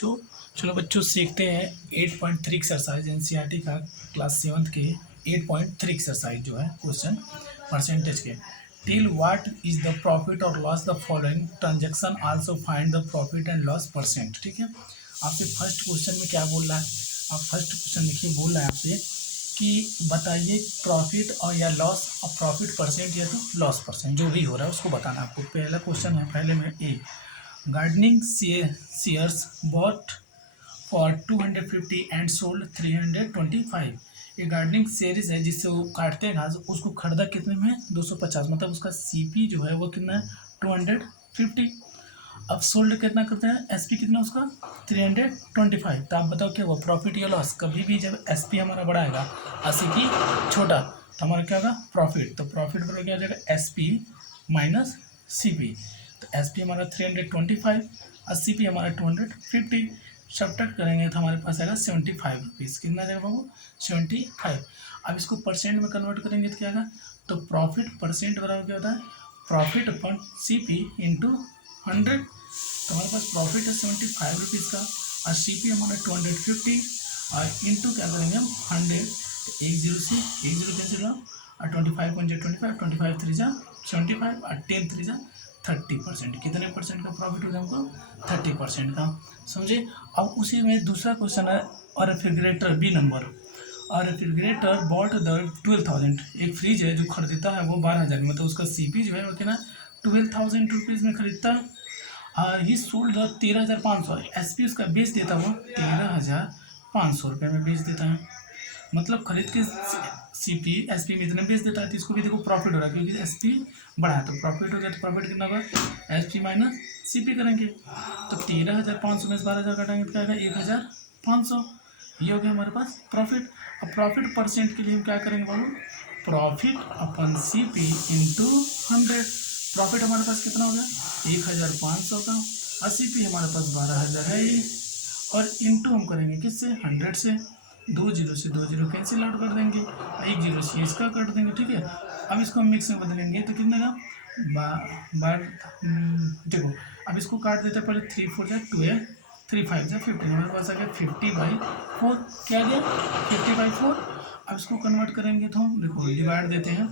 बच्चों, चलो बच्चों सीखते हैं 8.3 एक्सरसाइज एनसीईआरटी का क्लास 7th के 8.3 एक्सरसाइज जो है क्वेश्चन परसेंटेज के। Tell what is the profit और loss the following transaction also find the profit and loss percent. ठीक है, आपसे फर्स्ट क्वेश्चन में क्या बोल रहा है, आप फर्स्ट क्वेश्चन देखिए, बोल रहा है आपसे कि बताइए प्रॉफिट और या लॉस और प्रॉफिट परसेंट या तो लॉस परसेंट जो भी हो रहा है उसको बताना आपको। पहला क्वेश्चन है, पहले में a gardening shares bought for 250 and sold 325। ये गार्डनिंग शेयर्स है जिससे वो काटते हैं घास, उसको खरीदा कितने में 250, मतलब उसका सीपी जो है वो कितना है 250। अब सोल्ड कितना करते हैं, एसपी कितना उसका 325। तो आप बताओ क्या हुआ प्रॉफिट या लॉस। कभी भी जब एसपी हमारा बढ़ाएगा और सीपी छोटा तो हमारा क्या होगा प्रॉफिट। तो प्रॉफिट बराबर क्या हो जाएगा एसपी माइनस सीपी। तो एसपी हमारा 325 और सीपी हमारा 250, सब्ट्रैक्ट करेंगे तो हमारे पास आएगा 75 रुपीज़। कितना जाएगा बाबू 75। अब इसको परसेंट में कन्वर्ट करेंगे तो क्या आएगा, तो प्रॉफिट परसेंट बराबर क्या होता है प्रॉफिट अपॉन सीपी इंटू 100। तो हमारे पास प्रॉफिट है 75 रुपीज़ का और सीपी हमारा 250 और इंटू क्या करेंगे हम 100। तो 10 से 10 कैंसिल और 25 पॉइंट 25, 25 3 जा 75 और 10 3 जा 30%। कितने परसेंट का प्रॉफिट हो गया हमको 30% का, समझे। अब उसी में दूसरा क्वेश्चन है और रेफ्रिजरेटर बी नंबर। और रेफ्रिजरेटर बॉट द 12,000, एक फ्रिज है जो खरीदता है वो 12,000, मतलब उसका सीपी जो है वो कितना 12,000 रुपीज़ में खरीदता है। और ही सोल्ड द 13,500, एसपी उसका बेच देता वो 13,500 रुपये में बेच देता है, मतलब खरीद के सीपी एसपी में इतने बेच देता है। तो इसको भी देखो प्रॉफिट हो रहा है क्योंकि एसपी बढ़ा है तो प्रॉफिट हो गया। तो प्रॉफिट कितना होगा एसपी माइनस सीपी करेंगे तो 13,500 में 12,000 काटेंगे तो क्या आएगा 1,500। ये हो गया हमारे पास प्रॉफिट। अब प्रॉफिट परसेंट के लिए हम क्या करेंगे बाबू, प्रॉफिट अपन सीपी इंटू 100। प्रॉफिट हमारे पास कितना हो गया 1,500 का और सीपी हमारे पास 12,000 है ये, और इंटू हम करेंगे किससे 100 से। 2 जीरो से 2 जीरो कैंसिल आउट कर देंगे, 1 जीरो से इसका कर देंगे। ठीक है, अब इसको हम मिक्स में बदलेंगे तो कितना का देखो अब इसको काट देते हैं पहले 3 4 जा 12, 3 5 जा 15, हमारे पास आ गया 50/4। क्या आ गया 50/4। अब इसको कन्वर्ट करेंगे तो हम देखो डिवाइड देते हैं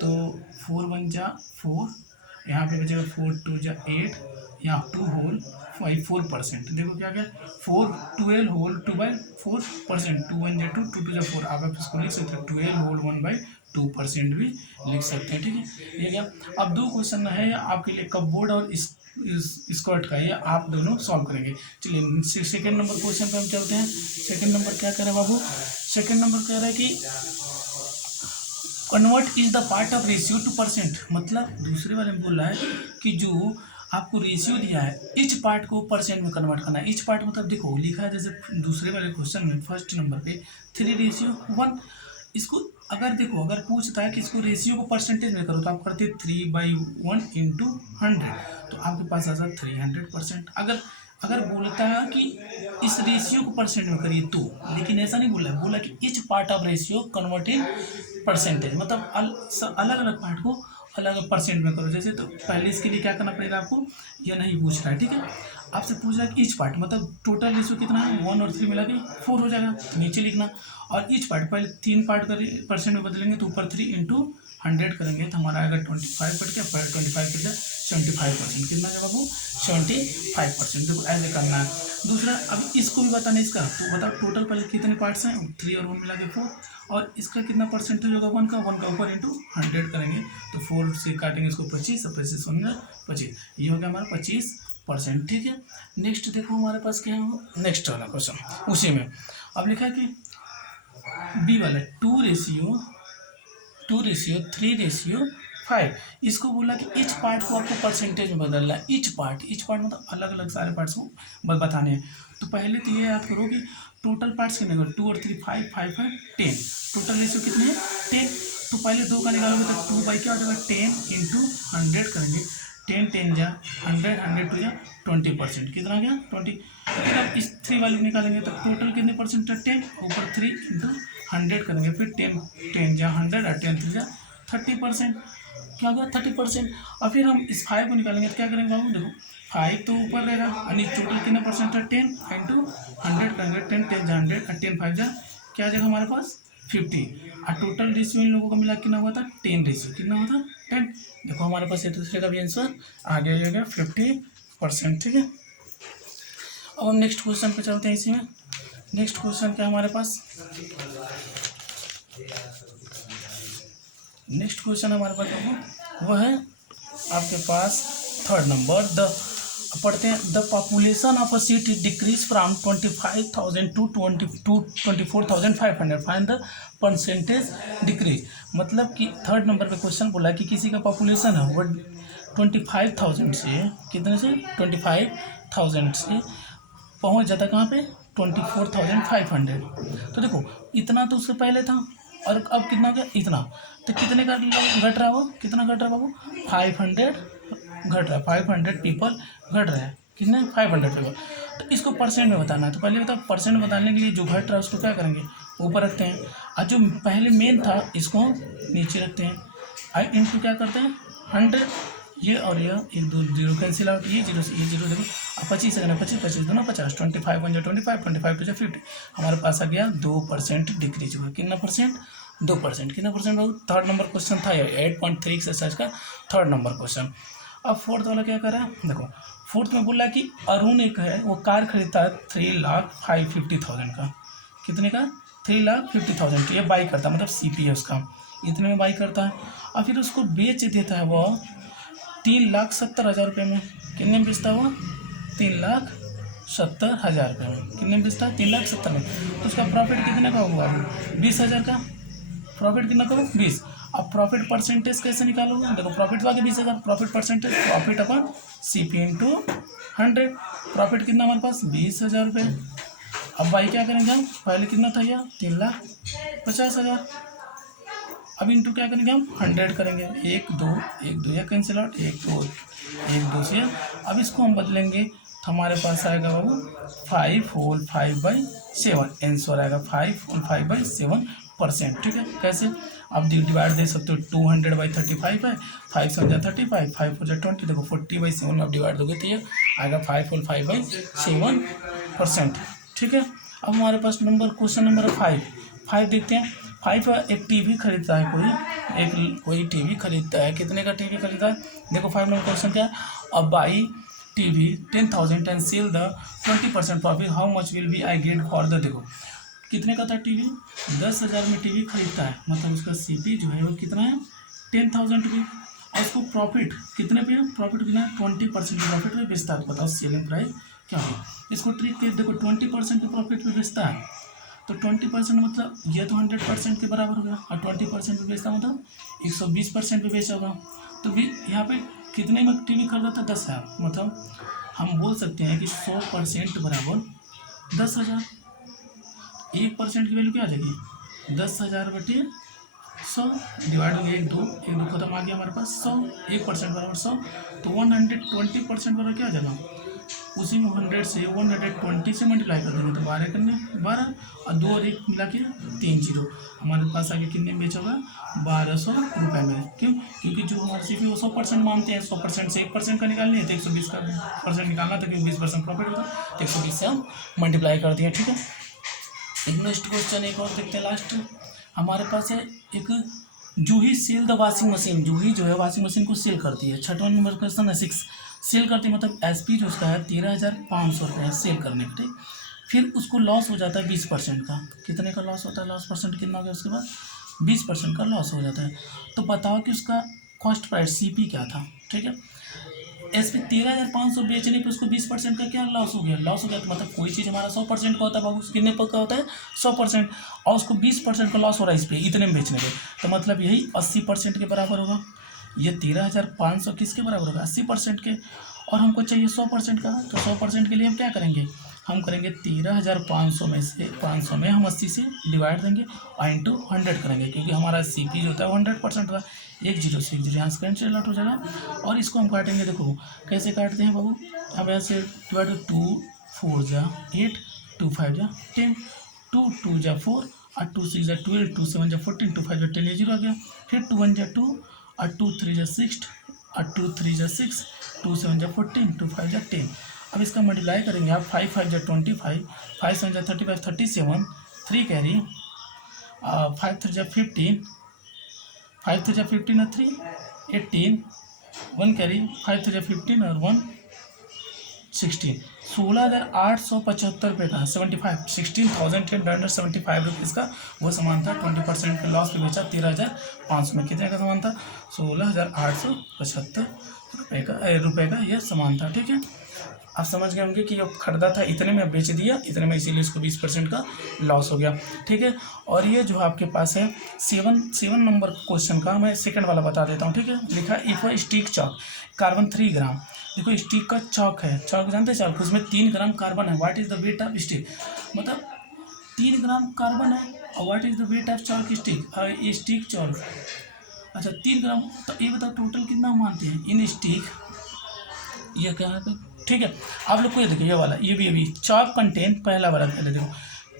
तो 4 1 जा 4, यहाँ पे बचेगा 4 2 जा 8, यहाँ 2 होल 4%। देखो क्या क्या 4 12 होल 2/4%, 2 1 जा 2 2 2 जा 4। आप इसको लिख सकते हैं 12 होल 1/2% भी लिख सकते हैं। ठीक है, ये क्या। अब दो क्वेश्चन है आपके लिए कपबोर्ड और स्कर्ट का, ये आप दोनों सॉल्व करेंगे। चलिए सेकंड नंबर क्वेश्चन पे हम चलते हैं। सेकंड नंबर क्या कह रहा है बाबू, सेकंड नंबर कह रहा है कि convert is the part of ratio two percent, मतलब दूसरे वाले में बोल रहा है कि जो आपको रेशियो दिया है इच पार्ट को परसेंट में कन्वर्ट करना है। इच पार्ट मतलब देखो लिखा है जैसे दूसरे वाले क्वेश्चन में फर्स्ट नंबर पे 3:1। इसको अगर देखो अगर पूछता है कि इसको रेशियो को परसेंटेज में करो तो आप करते 3/1 इंटू 100, तो आपके पास आता 300%। अगर अगर बोलता है कि इस रेशियो को परसेंट में करिए तो, लेकिन ऐसा नहीं बोला है, बोला कि each part of ratio convert in percentage, मतलब अलग अलग पार्ट को अलग परसेंट में करो। जैसे तो पहले इसके लिए क्या करना पड़ेगा आपको, यह नहीं पूछ रहा है। ठीक है, आपसे पूछ रहा है कि ईच पार्ट मतलब टोटल रेशियो कितना है 1 और 3 मिला के 4 हो जाएगा, तो नीचे लिखना। और ईच पार्ट पहले 3 पार्ट कर परसेंट में बदलेंगे तो ऊपर 3 इंटू 100 करेंगे तो हमारा आएगा 25 कट के 25 कितना 75%। कितना है बाबू 75%। देखो ऐसे करना है। दूसरा अब इसको भी बताना इसका, तो बताओ टोटल पहले कितने पार्ट्स हैं 3 और 1 मिला के 4, और इसका कितना परसेंटेज होगा 1 का ऊपर इंटू 100 करेंगे तो 4 से काटेंगे इसको 25 और 25 होंगे 25, ये हो गया हमारा 25%। ठीक है, नेक्स्ट देखो हमारे पास क्या है, नेक्स्ट वाला क्वेश्चन उसी में अब लिखा है कि बी वाला 2:3:5। इसको बोला कि इच पार्ट को आपको परसेंटेज में बदलना है। इच पार्ट मतलब अलग अलग सारे पार्ट्स को बताने हैं। तो पहले तो ये याद करो कि टोटल पार्ट्स कितने 2 और 3 5 5 5 10, टोटल रेशियो कितने हैं 10। तो पहले 2 का निकालोगे तो 2 क्या हो जाएगा 10 इंटू 100 करेंगे, 10 10 जा 100 100 2 जा 20%। कितना गया 20। फिर इस 3 वाले निकालेंगे तो टोटल कितने परसेंट है 10, ऊपर 3 इंटू 100 करेंगे, फिर 10 10 जा 100 और 10 3 जा 30%। क्या होगा 30%। और फिर हम इस 5 को निकालेंगे तो क्या करेंगे बाबू, देखो 5 तो ऊपर रहेगा यानी टोटल कितना परसेंट है 10 इंटू 100 करेंगे, 10 10 जा 100 और 10 5 जा क्या आ जाएगा हमारे पास 50। और टोटल रेशियो इन लोगों का मिला कितना हुआ था 10 रेशियो, कितना हुआ था 10। देखो हमारे पास एक दूसरे का भी आंसर आ गया 50%। ठीक है, अब हम नेक्स्ट क्वेश्चन पे चलते हैं। इसी में नेक्स्ट क्वेश्चन क्या हमारे पास, नेक्स्ट क्वेश्चन हमारे पास वो है आपके पास 3rd नंबर। द पढ़ते हैं, the population of a city decrease from 25,000 to 24,500, find the percentage decrease. मतलब कि 3rd नंबर पे क्वेश्चन बोला कि किसी का पॉपुलेशन है वो 25,000 से, कितने से 25,000 से पहुंच जाता कहाँ पे 24,500। तो देखो इतना तो उससे पहले था और अब कितना गया इतना, तो कितने का घट रहा है वो, कितना घट रहा है बाबू 500 घट रहा है, 500 पीपल घट रहा है, कितने 500 पीपल। तो इसको परसेंट में बताना है, तो पहले बताओ परसेंट बताने के लिए जो घट रहा है उसको क्या करेंगे ऊपर रखते हैं, और जो पहले मेन था इसको नीचे रखते हैं, और इनटू क्या करते हैं 100, ये और ये एक दो जीरो कैंसिल आउट, ये जीरो से ये जीरो, देखो अब 25 सेकंड 25 25 दोनों 50, 25 1 25 25 2 50, हमारे पास आ गया 2% डिक्रीज हुआ, कितना परसेंट 2%, कितना परसेंट बाबू। 3rd नंबर क्वेश्चन था ये 8.3 एक्सरसाइज का 3rd नंबर क्वेश्चन। अब 4th वाला क्या कर रहा है, देखो 4th में बोला कि अरुण एक है वो कार खरीदता है 3,50,000 का, कितने का 3,50,000 की, ये बाई करता है मतलब CP है उसका, इतने में बाई करता है, और फिर उसको बेच देता है वह 3,70,000 रुपये में, कितने में बेचता है वो 3,70,000 रुपये में, कितने में बेचता है 3,70,000 में, तो उसका प्रॉफिट कितने का होगा 20,000 का, प्रॉफिट कितना करो 20। अब प्रॉफिट परसेंटेज कैसे निकालोगे, देखो प्रॉफिट तो आगे 20,000, प्रॉफिट परसेंटेज प्रॉफिट अपन CP इंटू 100, प्रॉफिट कितना हमारे पास 20,000 रुपये। अब बाई क्या करेंगे हम, पहले कितना था यह 3,50,000, अब इंटू क्या करेंगे हम 100 करेंगे, 1 2 या कैंसिल आउट 1 2 से, अब इसको हम बदलेंगे तो हमारे पास आएगा बाबू 5 होल 5/7, आंसर आएगा 5 होल 5/7%। ठीक है, कैसे आप डिवाइड दे सकते हो, 200/35 है, 5 से 35, 5 हो जाए 20, देखो 40/7 में आप डिवाइड दोगे तो ये आएगा 5 होल 5/7%। ठीक है, अब हमारे पास क्वेश्चन नंबर 5 देखते हैं। 5 एक टीवी खरीदता है कोई टीवी खरीदता है, कितने का टीवी खरीदता है, देखो 5 नंबर क्वेश्चन क्या है, अब buy TV 10,000 and sell the 20% profit, how much will be I get for the, देखो कितने का था टीवी 10,000 में टीवी खरीदता है, मतलब उसका CP जो है वो कितना है 10,000 रुपये, और उसको प्रॉफिट कितने पे है, प्रॉफिट कितना है 20% के प्रॉफिट पे बेचता है, तो बताओ सेलिंग प्राइस क्या होगी। इसको ट्रिक के देखो 20% के प्रॉफिट पे बेचता है, तो 20% मतलब ये तो 100% के बराबर हो गया, और 20% पे बेचता मतलब 120% पे बेचा होगा, तो भी यहाँ पे कितने में टीवी खरीदा था 10,000, मतलब हम बोल सकते हैं कि 100% बराबर 10,000, 1% की वैल्यू क्या आ जाएगी 10,000 बटे 100, डिवाइड होंगे 1 2 खत्म आ गया हमारे पास 100, 1% बराबर 100, तो 120% बराबर क्या आ जाएगा, उसी में 100 से 120 से मल्टीप्लाई कर देंगे तो 12 करने 12, और 2 और 1 मिला के 3 जीरो, हमारे पास आगे कितने में बेचा होगा 1,200 रुपये में। क्यों, क्योंकि जो हमारे CP वो 100% मानते हैं, 100% से 1% का निकालने है तो 120 का % निकालना था, क्योंकि 20% प्रॉफिट होता है, तो 120 से हम मल्टीप्लाई कर दिया। ठीक है, एक नेक्स्ट क्वेश्चन एक और देखते हैं लास्ट हमारे पास है एक, जूही सेल द वॉशिंग मशीन, जूही जो है वॉशिंग मशीन को सेल करती है, 6वां नंबर क्वेश्चन है 6, सेल करती है मतलब SP जो उसका है 13,500 रुपये है सेल करने का। ठीक, फिर उसको लॉस हो जाता है 20% का, कितने का लॉस होता है, लॉस परसेंट कितना हो गया उसके बाद 20% का लॉस हो जाता है, तो बताओ कि उसका कॉस्ट प्राइस CP क्या था। ठीक है, SP 13,500 बेचने पे उसको 20% का क्या लॉस हो गया, तो मतलब कोई चीज़ हमारा 100% का होता है बाबू, कितने का होता है 100%, और उसको 20% का लॉस हो रहा है इस पर इतने में बेचने पे, तो मतलब यही 80% के बराबर होगा, ये 13,500 किसके बराबर होगा 80% के, और हमको चाहिए 100% का, तो 100% के लिए हम क्या करेंगे, हम करेंगे 13,500 में से 500 में हम 80 से डिवाइड देंगे और इंटू 100 करेंगे, क्योंकि हमारा CP जो होता है 100% का, 1 जीरो से 1 जीरो यहाँ से कैंसिल आउट हो जाएगा, और इसको हम काटेंगे, देखो कैसे काटते हैं बाबू, अब ऐसे डिवाइड 2 4 जा 8 2 5 जा 10 2 2 जा 4 और 2 6 जा 12 2 7 जा 14 2 5 जा 10, ये जीरो आ गया, फिर 2 1 जा 2 और 2 3 जा 6 और 2 3 जा 6, 2 7 जा 14, 2 5 जा 10। अब इसका मल्टीप्लाई करेंगे आप, 5 5 जा 25, 5 7 जा 35, 37, 3 कैरी, 5 3 जा 15, 5 3 जा 15 और 3 18, 1 कैरी, 5 3 जा 15 और 1 16, 16,875 रुपये का, 75 16,875 रुपीज़ का वो सामान था। 20% के लॉस पे बेचा 13,500 में। कितने का सामान था? 16,875 रुपये का ये सामान था। ठीक है, आप समझ गए होंगे कि ये खरीदा था इतने में, बेच दिया इतने में, इसीलिए इसको 20% का लॉस हो गया। ठीक है, और ये जो आपके पास है 7 नंबर क्वेश्चन का मैं सेकंड वाला बता देता हूँ। ठीक है, लिखा इफ स्टिक चॉक कार्बन 3 ग्राम। देखो स्टिक का चॉक है, चॉक जानते हैं चॉक, उसमें 3 ग्राम कार्बन है। What is the weight of stick, मतलब 3 ग्राम कार्बन है, और what is the weight of chalk stick, stick chalk. अच्छा 3 ग्राम, तो ये बताओ टोटल कितना मानते हैं इन स्टिक, ये क्या है? ठीक है, आप लोग को ये देखिए, ये वाला ये भी चॉक कंटेन, पहला वाला पहले देखो,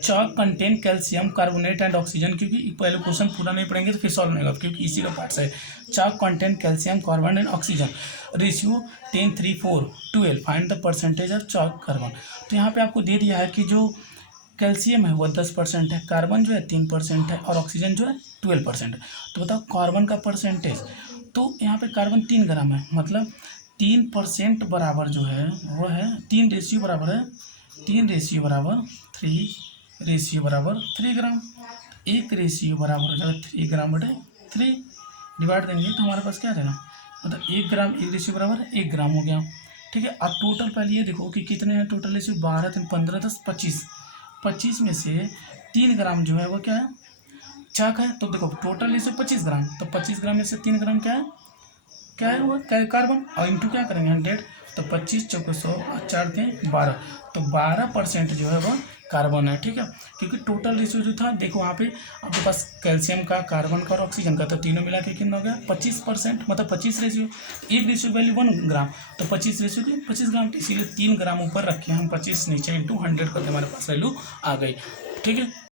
chalk contain calcium carbonate and oxygen, क्योंकि पहले क्वेश्चन पूरा नहीं पढ़ेंगे तो फिर सॉल्व नहीं होगा, क्योंकि इसी का पार्ट है। Chalk contain calcium carbon and oxygen, ratio 10 3 4 12, find the percentage of chalk carbon. तो यहाँ पे आपको दे दिया है कि जो कैल्शियम है वो 10% है, कार्बन जो है 3% है, और ऑक्सीजन जो है 12% है। तो बताओ कार्बन का परसेंटेज, तो यहाँ पे कार्बन 3 ग्राम है, मतलब 3% बराबर जो है वो है 3 रेशियो बराबर है 3 रेशियो बराबर 3 रेशियो बराबर 3 ग्राम। 1 रेशियो बराबर हो जाएगा 3 ग्राम बटे 3, डिवाइड देंगे तो हमारे पास क्या आ जाएगा, मतलब 1 ग्राम 1 रेशियो बराबर 1 ग्राम हो गया। ठीक है, अब टोटल पहले ये देखो कि कितने हैं टोटल रेशियो, 12 3 15 10 25, 25 में से 3 ग्राम जो है वो क्या है, चॉक है। तो देखो टोटल रेशियो 25 ग्राम, तो 25 ग्राम में से 3 ग्राम क्या है वो कार्बन, और इंटू क्या करेंगे 100, तो 25 चौके 100 और 4 थे 12, तो 12% जो है वो कार्बन है। ठीक है, क्योंकि टोटल रेशियो जो था देखो वहाँ पे आपके पास कैल्शियम का, कार्बन का और ऑक्सीजन का, तो तीनों मिला के कितना हो गया 25%, मतलब 25 रेशियो। 1 रेशियो वैल्यू 1 ग्राम, तो 25 रेशियो की 25 ग्राम, इसीलिए 3 ग्राम ऊपर रखे हम, 25 नीचे इंटू 100 करके हमारे पास वैल्यू आ गई। ठीक है।